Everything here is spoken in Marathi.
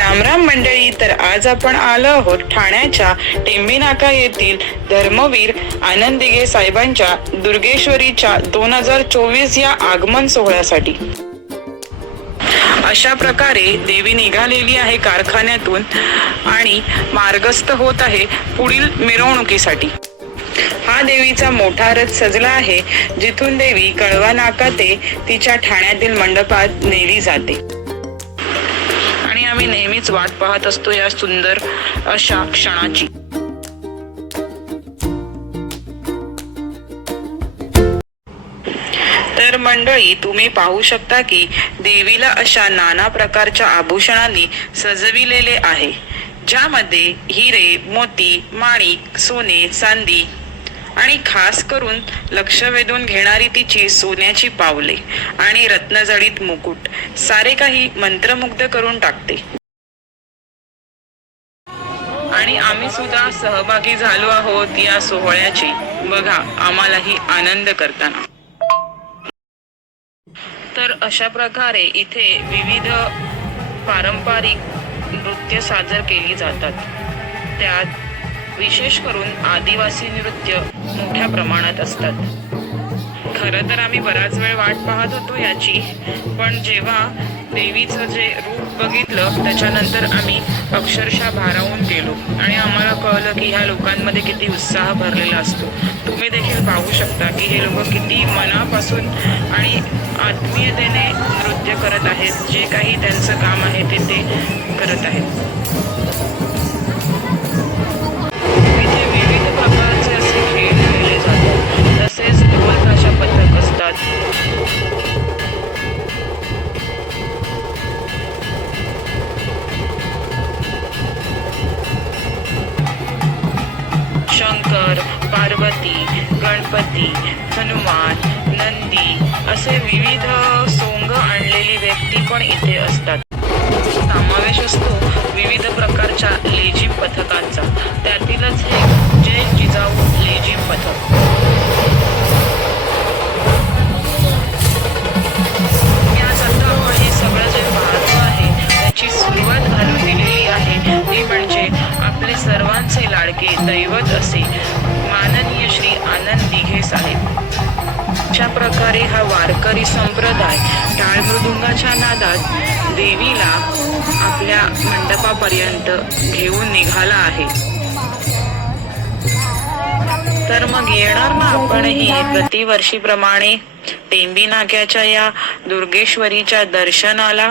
राम राम मंडळी तर आज आपण आलो आहोत ठाण्याच्या टेंबी नाका येथील धर्मवीर आनंद साहेबांच्या दुर्गेश्वरीच्या दोन हजार चोवीस या आगमन सोहळ्यासाठी. अशा प्रकारे देवी निघालेली आहे कारखान्यातून आणि मार्गस्थ होत आहे पुढील मिरवणुकीसाठी. हा देवीचा मोठा रथ सजला आहे जिथून देवी कळवा नाका ते तिच्या ठाण्यातील मंडपात नेली जाते. आम्ही नेहमीच वाट पाहत असतो या सुंदर अशा क्षणाची. तर मंडळी तुम्ही पाहू शकता की देवीला अशा नाना प्रकारच्या आभूषणांनी सजविलेले आहे. ज्यामध्ये हिरे मोती माणिक सोने चांदी आणि खास करून लक्ष वेधून घेणारी तिची सोन्याची पावले आणि रत्नजडीत मुकुट सारे काही मंत्रमुग्ध करून टाकते. आणि आम्ही सुद्धा सहभागी झालो आहोत या सोहळ्याची. बघा आम्हालाही आनंद करताना. तर अशा प्रकारे इथे विविध पारंपरिक नृत्य सादर केली जातात. त्यात विशेष करून आदिवासी नृत्य मोठ्या प्रमाणात असतात. खरं तर आम्ही बराच वेळ वाट पाहत होतो याची पण जेव्हा देवीचं जे रूप बघितलं त्याच्यानंतर आम्ही अक्षरशः भारावून गेलो. आणि आम्हाला कळलं की ह्या लोकांमध्ये किती उत्साह भरलेला असतो. तुम्ही देखील पाहू शकता की हे लोक किती मनापासून आणि आत्मीयतेने नृत्य करत आहेत. जे काही त्यांचं काम आहे ते ते करत आहेत. शंकर पार्वती गणपती हनुमान नंदी असे विविध सोंग आणलेली व्यक्ती पण इथे असतात. समावेश असतो सर्वांचे लाडके दैवत असे माननीय श्री आनंद दिघे साहेब. अशा प्रकारे हा वारकरी संप्रदाय टाळ मृदुंगाच्या नादात देवीला आपल्या मंडपापर्यंत घेऊन निघाला आहे. तर मग येणार ना आपणही प्रतिवर्षीप्रमाणे टेंबी नाक्याच्या या दुर्गेश्वरीच्या दर्शनाला?